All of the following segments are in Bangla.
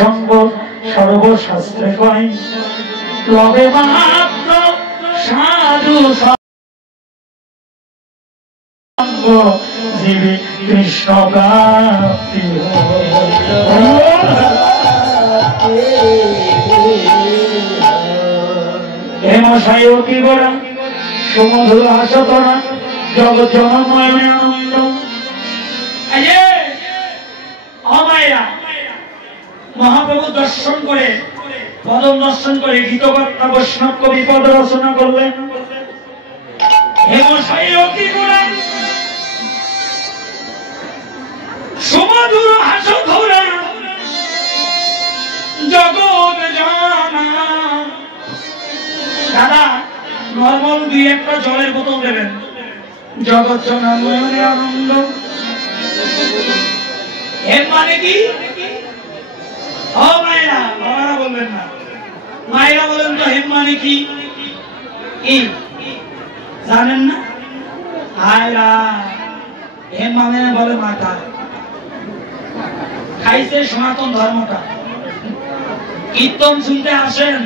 সঙ্গ সর্বশাস্ত্রে কয় লবে মাত্র সাধু সঙ্গ জীবে কৃষ্ণ প্রাপ্তি। হেমশায় কি বলা সুমধুর আশতরা জগৎ জনময় আনন্দ। মহাপ্রভু দর্শন করে পদম দর্শন করে গীতকর্তা বৈষ্ণব কবি পদ রচনা করলেন। সুমধুর হাসধরা জগৎ জানা। দাদা নর্মাল 2-1টা জলের বোতল দেবেন। জগৎ জনময় আনন্দ এর মানে কি? ও মায়েরা, বাবারা বলবেন না, মায়েরা বলেন তো হেম মানে কি? জানেন না? হায়রা হেম মানে বলে মাথা খাইছে সনাতন ধর্মটা। কীর্তন শুনতে আসেন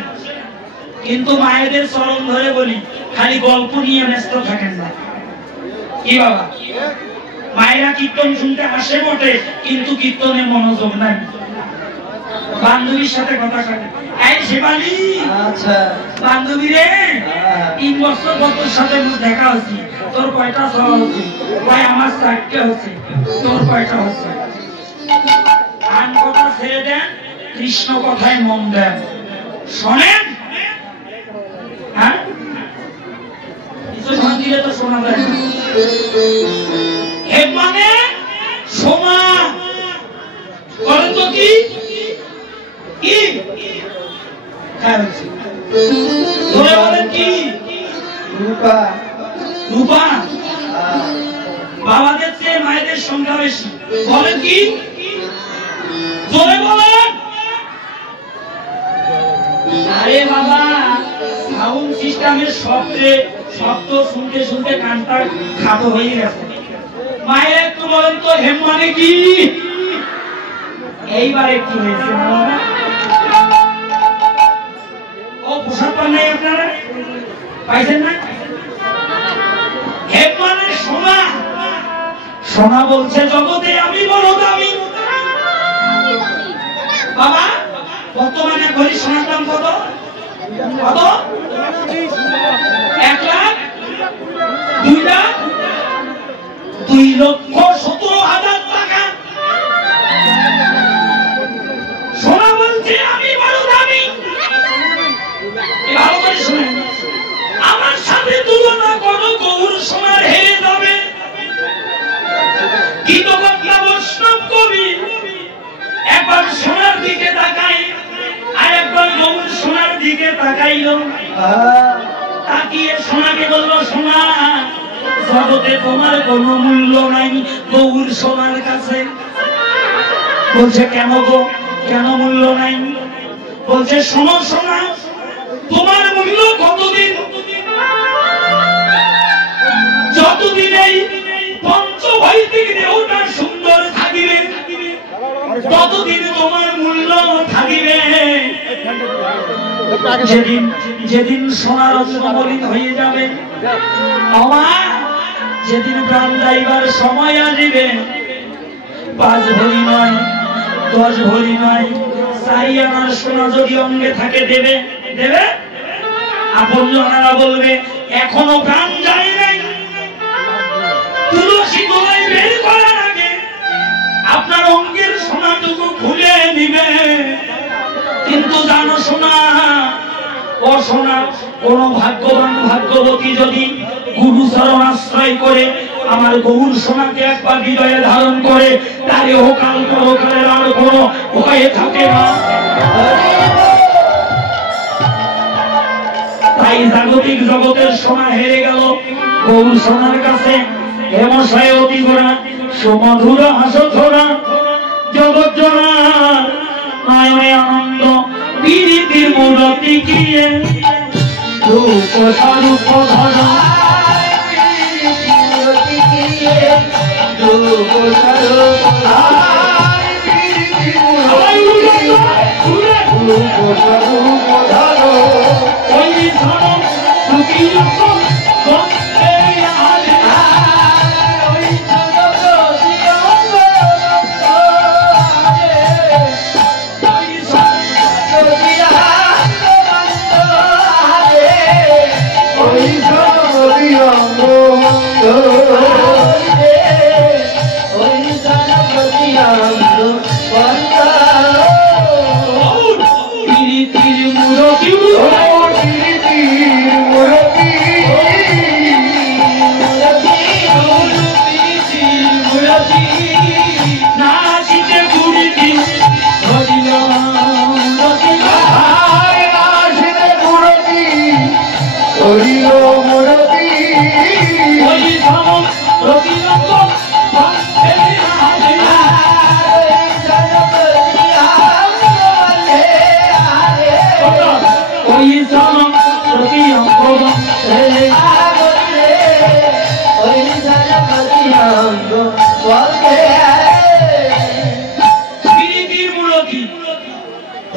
কিন্তু মায়েদের চরণ ধরে বলি খালি গল্প নিয়ে ব্যস্ত থাকেন না। কি বাবা, মায়েরা কীর্তন শুনতে আসে বটে কিন্তু কীর্তনে মনোযোগ নাই। বান্ধবীর সাথে কথা কাটে, এই শিবানী, আচ্ছা বান্ধবী রে 3 বছর তোর সাথে দেখা হচ্ছে, তোর কয়টা সওয়াল হচ্ছে? ভাই আমার 4টা হচ্ছে, তোর কয়টা হচ্ছে? আন কথা ছেড়ে দেন, কৃষ্ণ কথায় মন দেন, শোনেন। হ্যাঁ কিছু ধ্যান দিলে তো শোনা যায় না। হেম মানে সোনা, বলেন তো কি? কি ধরে বলেন কি? রূপা। রূপা বাবাদের চেয়ে মায়েদের সংখ্যা বেশি। বলেন কি? ধরে বলেন। আরে বাবা সাউন্ড সিস্টেমের শব্দ শুনতে শুনতে কানটা খাটো হয়ে গেছে। মায়ের একটু বলেন তো হেম মানে কি? এইবার একটু হয়েছে না বাবা? ও পোশাক পান নাই আপনারা? পাইছেন না? হেম মানে সোনা। সোনা বলছে জগতে আমি বড় দামি। বাবা বর্তমানে ঘড়ি সোনার দাম কত? কত? 1 লাখ 2 লাখ 2,17,000 টাকা। সোনা বলছে আমি বড় দামি। ভালো করে শুনেন, আমার সাথে তুলনা করো গৌর সোনার হেরে যাবে। গীতকর্তা বৈষ্ণব কবি একবার সোনার দিকে তাকাই আর একবার গৌর সোনার দিকে তাকাইল। তাকিয়ে সোনাকে বলল, সোনা জগতে তোমার কোনো মূল্য নাই গৌর সোনার কাছে। বলছে কেন গো, কেন মূল্য নাই? বলছে শোনো সোনা, তোমার মূল্য কতদিন? যতদিন এই পঞ্চভৌতিক দেহটা সুন্দর থাকিবে ততদিন তোমার মূল্য থাকিবে। যেদিন সোনার অঙ্গমলিন হয়ে যাবে, যেদিন প্রাণ যাইবার সময় আসবে, 5 ভরি নয় 10 ভরি নয় 4 আনার সোনা যদি অঙ্গে থাকে দেবে? দেবে? আপনজনেরা বলবে এখনো প্রাণ যায় নাই, তুলসী গলায় বের করার আগে আপনার অঙ্গের সোনাটুকু খুলে নিবে। কিন্তু জানো সোনা, ও সোনা, কোন ভাগ্যবান ভাগ্যবতী যদি গুরুচরণ আশ্রয় করে আমার গৌর সোনাকে একবার হৃদয়ে ধারণ করে, তার ইহকাল পরকালের আর কোনো ভয়ে থাকে না। তাই জাগতিক জগতের সোনা হেরে গেল গৌর সোনার কাছে। হেমশায় অতি গোড়া সুমধুর হাসধরা জগৎ জনা নয়নে আনন্দ বিরীতির মূরতি গিয়ে রূপ স্বরূপ ধরা। রূপ স্বরূপ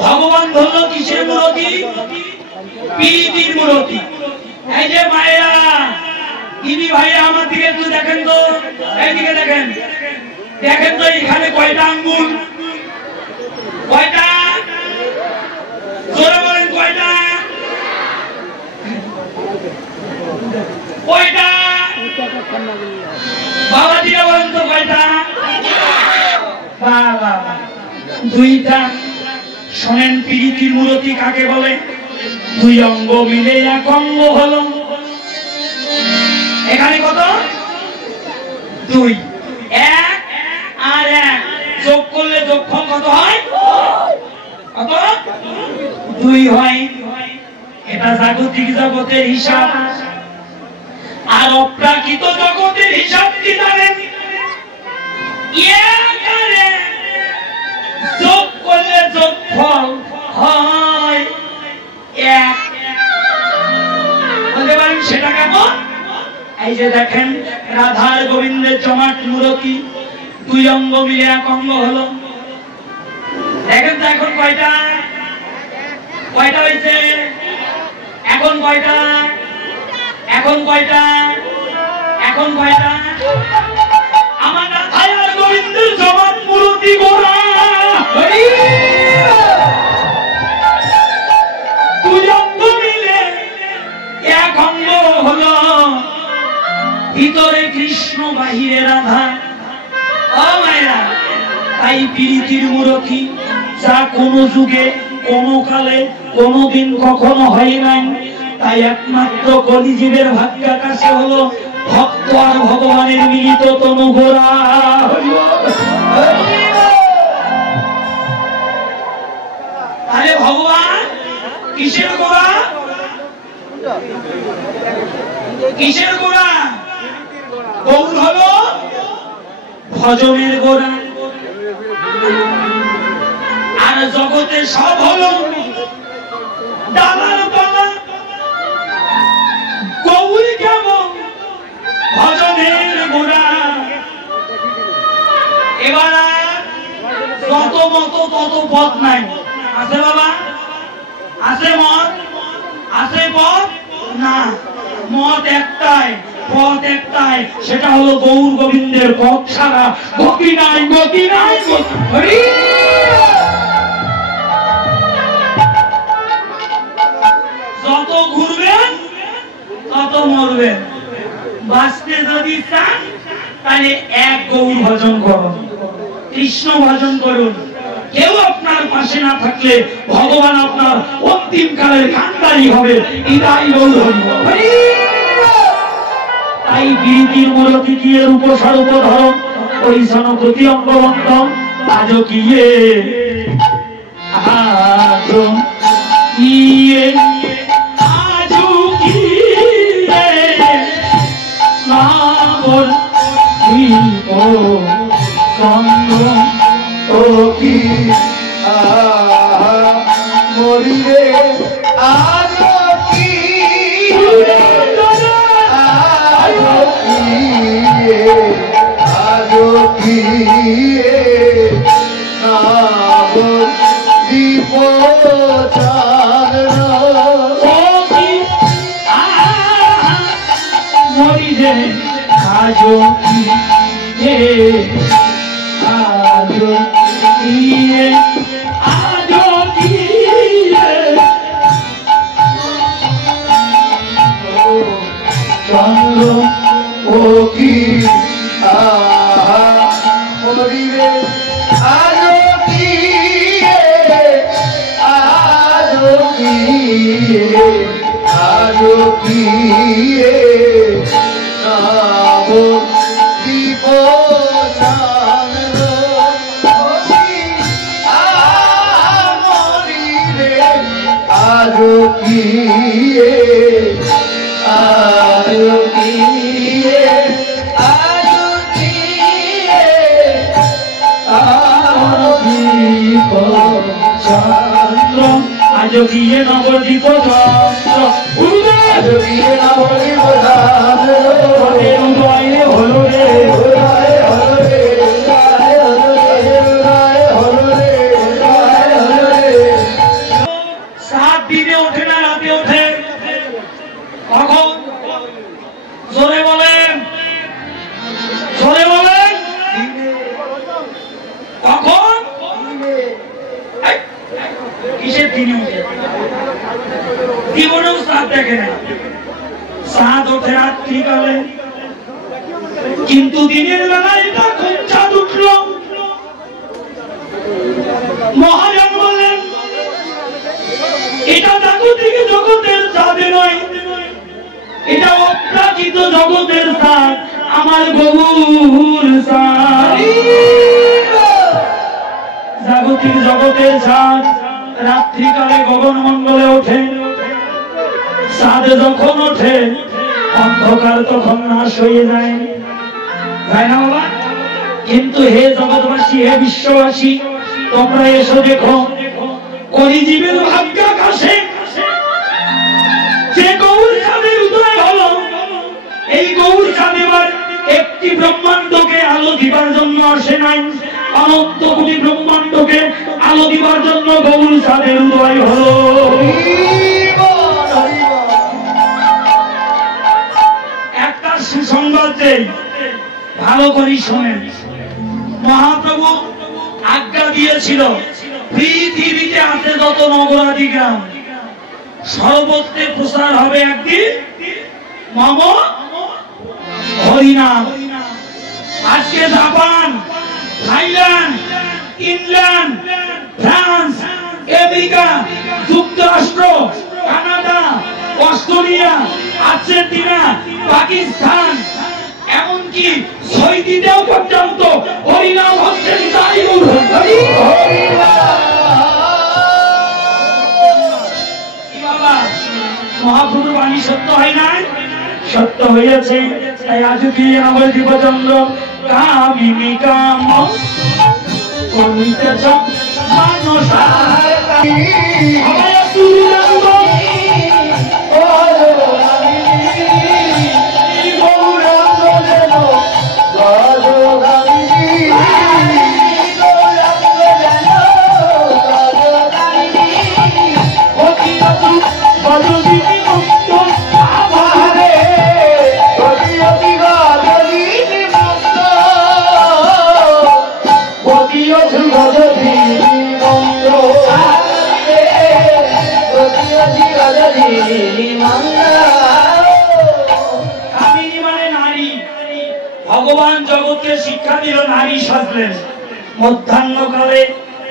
ভগবান ধন্য কিসের মূরতি? প্রীতির মূরতি। এই যে মায়েরা, দিদি ভাইরা আমার দিকে একটু দেখেন তো, এইদিকে দেখেন, দেখেন তো এখানে কয়টা আঙ্গুল? কয়টা? জোরে বলেন কয়টা? কয়টা? বাবাজিরা বলেন তো কয়টা? বাবা, দুইটা। শোনেন, প্রীতির মূরতি কাকে বলে? দুই অঙ্গ মিলে এক অঙ্গ হলো। এখানে কত? দুই। এক আর এক যোগ করলে যোগফল কত হয়? কত? দুই হয়। এটা জাগতিক জগতের হিসাব। আর অপ্রাকৃত জগতের হিসাব কি জানেন? যোগ করলে যোগফল হয় এক। বলতে পারেন সেটা কেমন? এই যে দেখেন, রাধার গোবিন্দের জমাট মূরতি, দুই অঙ্গ মিলে এক অঙ্গ হলো। দেখেন তো এখন কয়টা? কয়টা হয়েছে? এখন কয়টা? এখন কয়টা? এখন কয়টা? আমার রাধার গোবিন্দের জমাট মূরতি গোরা দুই অঙ্গ মিলে এক অঙ্গ হলো। ভিতরে কৃষ্ণ, বাহিরে রাধা। ও মায়েরা, তাই প্রীতির মূরতি যা কোনো যুগে, কোনো কালে, কোনোদিন কখনো হয় নাই। তাই একমাত্র কলিজীবের ভাগ্যাকাশে হলো ভক্ত আর ভগবানের মিলিত তনু গোরা। তাহলে ভগবান কিসের গোরা? কিসের গোরা? গৌর হলো ভজনের গোরা। আর জগতে সব হলো ডালার পালা। গৌর কেমন? ভজনের গোরা। এবার যত মত তত পথ নাই। আছে বাবা? আছে মত? আছে পথ? না, মত একটাই, পথ একটাই, সেটা হলো গৌর গোবিন্দের পথ ছাড়া গতি নাই, গতি নাই। যত ঘুরবেন তত মরবেন। বাঁচতে যদি চান তাহলে এক গৌর ভজন করুন, কৃষ্ণ ভজন করুন। কেউ আপনার পাশে না থাকলে ভগবান আপনার অন্তিম কালের কান্ডারি হবে। এটাই গৌর হরিবল। তাই প্রীতির মূরতি দিয়ে রূপসার উপধরণ ওই সনপ্রতি অঙ্গবন্ধ আজ কিয়ে আজ কিয়ে আজ কিয়ে নাবর দীপ সঙ্গ ও কি মরিরে আজ কি আজ কি নাবর দীপ আজকিয়ে নবদ্বীপ চন্দ্র আজকিয়ে নবদ্বীপ চন্দ্র হলো রে সাত দিনে ওঠে না রাতে ওঠে কখন জোরে বলেন কখন কিসের দিনে উঠে জীবনেও সাত দেখে না সাত ওঠে রাত্রিকালে কিন্তু দিনের বেলায় এটা খুব চাঁদ উঠল মহাজন বললেন এটা জাগতিক জগতের চাঁদে নয় এটা অপ্রাকৃত জগতের চাঁদ আমার গৌর চাঁদ জাগতিক জগতের চাঁদ রাত্রিকালে গগন মন্ডলে ওঠে চাঁদ যখন ওঠে অন্ধকার তখন নাশ হয়ে যায় না বাবা কিন্তু হে জগৎবাসী হে বিশ্ববাসী তোমরা এসো দেখো কলিজীবের ভাগ্যাকাশে যে গৌর চাঁদের উদয় হলো এই গৌর চাঁদ এবার একটি ব্রহ্মাণ্ডকে আলো দিবার জন্য আসে নাই অনন্ত কোটি ব্রহ্মাণ্ডকে আলো দিবার জন্য গৌর চাঁদের উদয় হলো একটা সুসংবাদ দেই ভালো করে শোনেন মহাপ্রভু আজ্ঞা দিয়েছিল পৃথিবীতে আছে যত নগরাদি গ্রাম সর্বত্রে প্রচার হবে একদিন মম হরিনাম আজকে Japan Thailand England France America যুক্তরাষ্ট্র কানাডা অস্ট্রেলিয়া আর্জেন্টিনা পাকিস্তান এমনকি সৌদিতেও পর্যন্ত হরিনাম হচ্ছেন তাই মহাপ্রভুর বাণী সত্য হয় নাই সত্য হয়েছে তাই আজকিয়ে নবদ্বীপ চন্দ্র কামিনী কাম করিতেছ ভগবান জগৎকে শিক্ষা দিল নারী সাজলেন মধ্যাহ্নকালে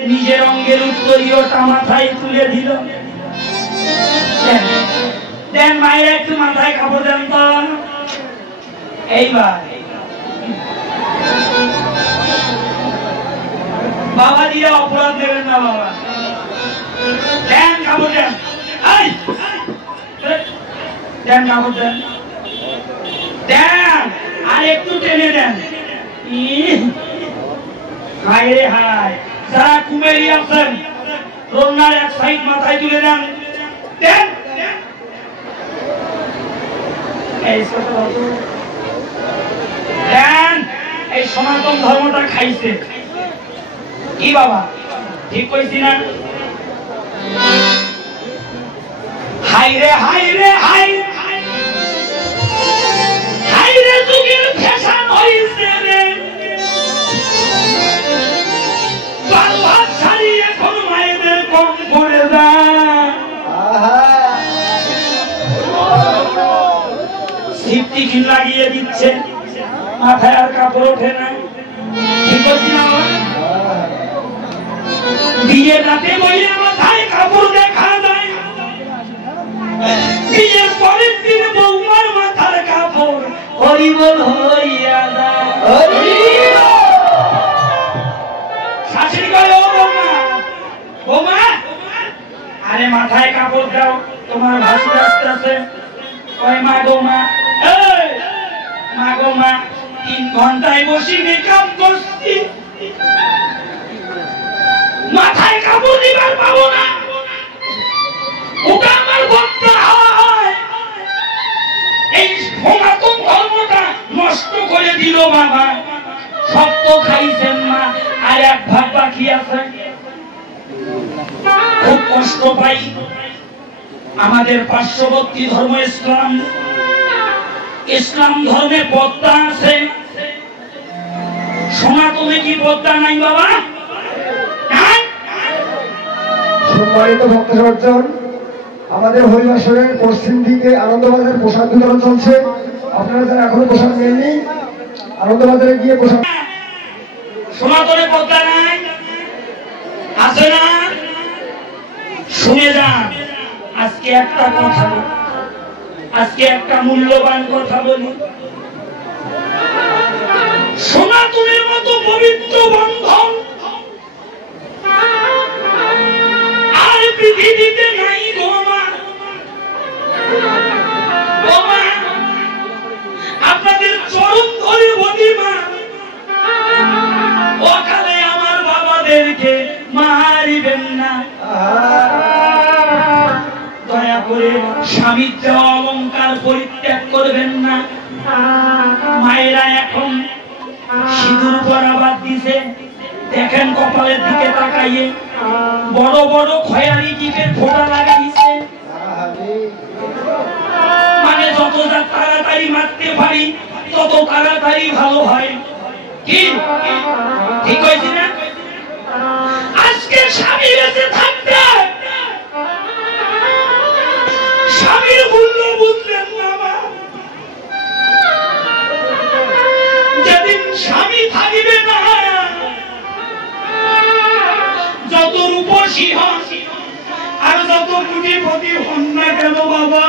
নিজের অঙ্গের উত্তরীয়টা মাথায় তুলে দিল দেন মায়ের একটু মাথায় কাপড় দেন তো এইবার বাবা দিয়ে অপরাধ দেবেন না বাবা দেন কাপড় দেন দেন কাপড় দেন দেন আর একটু টেনে দেন হায় রে হায় যারা কুমেরি আছেন রোনার এক সাইড মাথায় তুলে দেন দেন দেন এই সনাতন ধর্মটা খাইছে কি বাবা ঠিক কইছি না হায় রে হায় রে হায় হায় রে যুগের ফ্যাশন হইছে রে বারবার শাড়ি এখন মায়েদের কম করে দেয় সিফটি কি লাগিয়ে দিচ্ছে মাথায় আর কাপড় ওঠে না ঠিক আছে না বিয়ের রাতে বইলে মাথায় কাপড় দেখা যায় বিয়ের পরের দিন বৌমার মাথার কাপড় হরিবল হইয়া যায় শাশুড়ি কয় ও বৌমা বৌমা আরে মাথায় কাপড় দাও তোমার ভাসুর আসতেছে কয় মা গো মা এই মা গো মা 3 ঘন্টায় বসি মেকআপ করছি মাথায় কাপড় দিবার পাবো না ওটা আমার বক্তা হয় এই সনাতন ধর্মটা নষ্ট করে দিল বাবা সব তো খাইছেন মা আর 1 ভাগ বাকি আছে খুব কষ্ট পাই আমাদের পার্শ্ববর্তী ধর্ম ইসলাম ধর্মে পর্দা আছে সনাতনে কি পর্দা নাই বাবা সম্মানিত ভক্তসজ্জন আমাদের হরিবাসরের পশ্চিম দিকে আনন্দবাজার প্রসাদ বিতরণ চলছে আপনারা যারা এখনো প্রসাদ নেননি আনন্দবাজারে গিয়ে প্রসাদ সনাতনে পর্দা নাই আছে না শুনে যান আজকে একটা কথা বলি আজকে একটা মূল্যবান কথা বলি সনাতনের মতো পবিত্র বন্ধন আর পৃথিবীতে নাই গো মা আপনাদের চরণ ধরে বলি মা ওখানে আমার বাবাদেরকে মারিবেন না দয়া করে স্বামীর দেওয়া অলংকার পরিত্যাগ করবেন না মায়েরা এখন সিঁদুর পরা বাদ দিছে দেখেন কপালের দিকে তাকাইয়ে বড় বড় খয়ারি টিপের ফোঁটা লাগাইছে মানে যত তাড়াতাড়ি মারতে পারি তত তাড়াতাড়ি ভালো হয় কি ঠিক হয়েছে না আজকে স্বামী বেঁচে থাকতে স্বামীর মূল্য বুঝলেন না যেদিন স্বামী থাকিবে না যত রূপসী হন আর যত কোটিপতি হন না কেন বাবা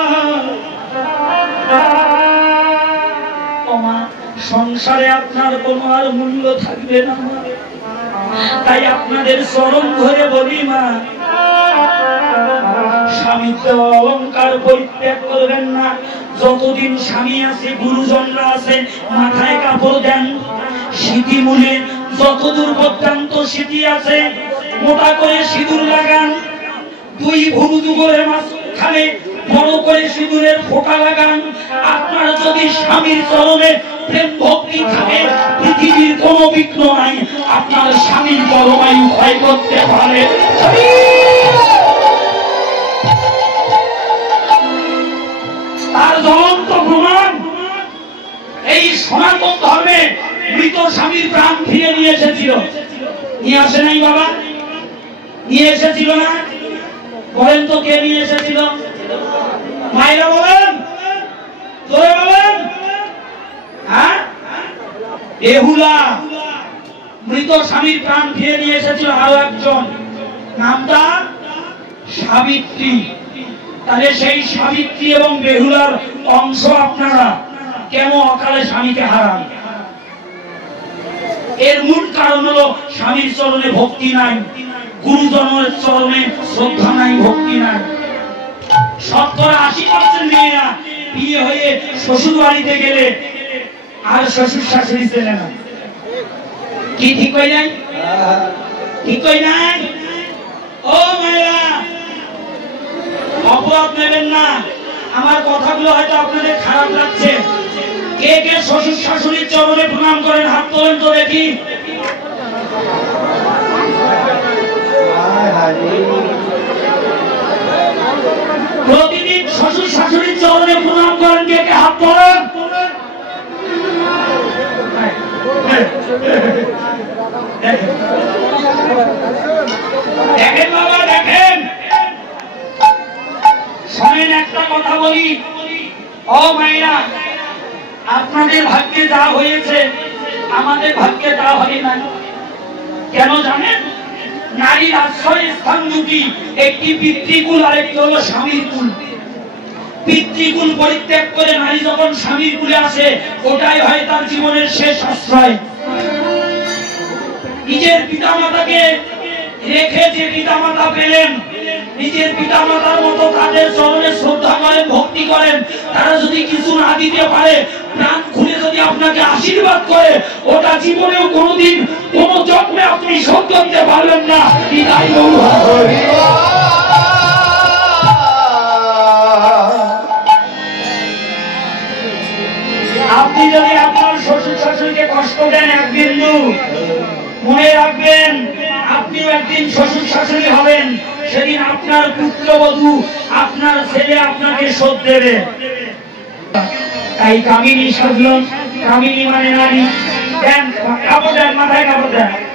সংসারে আপনার কোনো আর মূল্য থাকবে না তাই আপনাদের চরণ ধরে বলি মা স্বামীত্ব অলংকার পরিত্যাগ করবেন না যতদিন স্বামী আছে গুরুজনরা আছে মাথায় কাপড় দেন সিঁথি মূলে যতদূর পর্যন্ত সিঁথি আছে মোটা করে সিঁদুর লাগান 2 ভুরু যুগলের মাঝখানে বড় করে সিঁদুরের ফোঁটা লাগান আপনার যদি স্বামীর চরণে প্রেম ভক্তি থাকে পৃথিবীর কোনো বিঘ্ন নাই আপনার স্বামীর পরমায়ু ক্ষয় করতে পারে তার জ্বলন্ত প্রমাণ এই সনাতন ধর্মে মৃত স্বামীর প্রাণ ফিরে নিয়ে এসেছিল নিয়ে আসে নাই বাবা নিয়ে এসেছিল না বলেন তো কে নিয়ে এসেছিল মায়েরা বলেন জোরে বলেন হ্যাঁ বেহুলা মৃত স্বামীর প্রাণ ফিরে নিয়ে এসেছিল আরো একজন নামটা সাবিত্রী তাহলে সেই সাবিত্রী এবং বেহুলার অংশ আপনারা কেন অকালে স্বামীকে হারান এর মূল কারণ হলো স্বামীর চরণে ভক্তি নাই গুরুজনের চরণে শ্রদ্ধা নাই ভক্তি নাই 70-80% মেয়েরা বিয়ে হয়ে শ্বশুর বাড়িতে গেলে আর শ্বশুর শাশুড়ি চেনে না কি ঠিক হয়ে যায় ঠিক হয়ে নাই ও মেয়েরা অপরাধ নেবেন না আমার কথাগুলো হয়তো আপনাদের খারাপ লাগছে কে কে শ্বশুর শাশুড়ির চরণে প্রণাম করেন হাত তোলেন তো দেখি প্রতিদিন শ্বশুর শাশুড়ির চরণে প্রণাম করেন কে কে হাত তোলেন দেখেন বাবা, দেখেন, শোনেন একটা কথা বলি। ও মায়েরা, আপনাদের ভাগ্যে যা হয়েছে আমাদের ভাগ্যে তা হয় না। কেন জানেন? নারীর আশ্রয় স্থান দুটি, একটি পিতৃকুল আর একটি হলো স্বামীর কুল। পিতৃকুল পরিত্যাগ করে নারী যখন স্বামীর কুলে আসে, ওটাই হয় তার জীবনের শেষ আশ্রয়। নিজের পিতামাতাকে রেখে যে পিতামাতা পেলেন, নিজের পিতামাতার মতো তাদের চরণে শ্রদ্ধা করেন, ভক্তি করেন, তারা যদি কিছু না দিতে পারে, প্রাণ খুলে যদি আপনাকে আশীর্বাদ করে, ওটা জীবনেও কোনোদিন কোন জন্মে আপনি শোধ করতে পারবেন না। আপনি যদি আপনার শ্বশুর শাশুড়িকে কষ্ট দেন এক বিন্দু, মনে রাখবেন আপনিও একদিন শ্বশুর শাশুড়ি হবেন। সেদিন আপনার পুত্রবধূ, আপনার ছেলে আপনাকে শোধ দেবে। তাই কামিনী সাজল, কামিনী মানে নারী। দেন কাপড় দেন, মাথায় কাপড় দেন।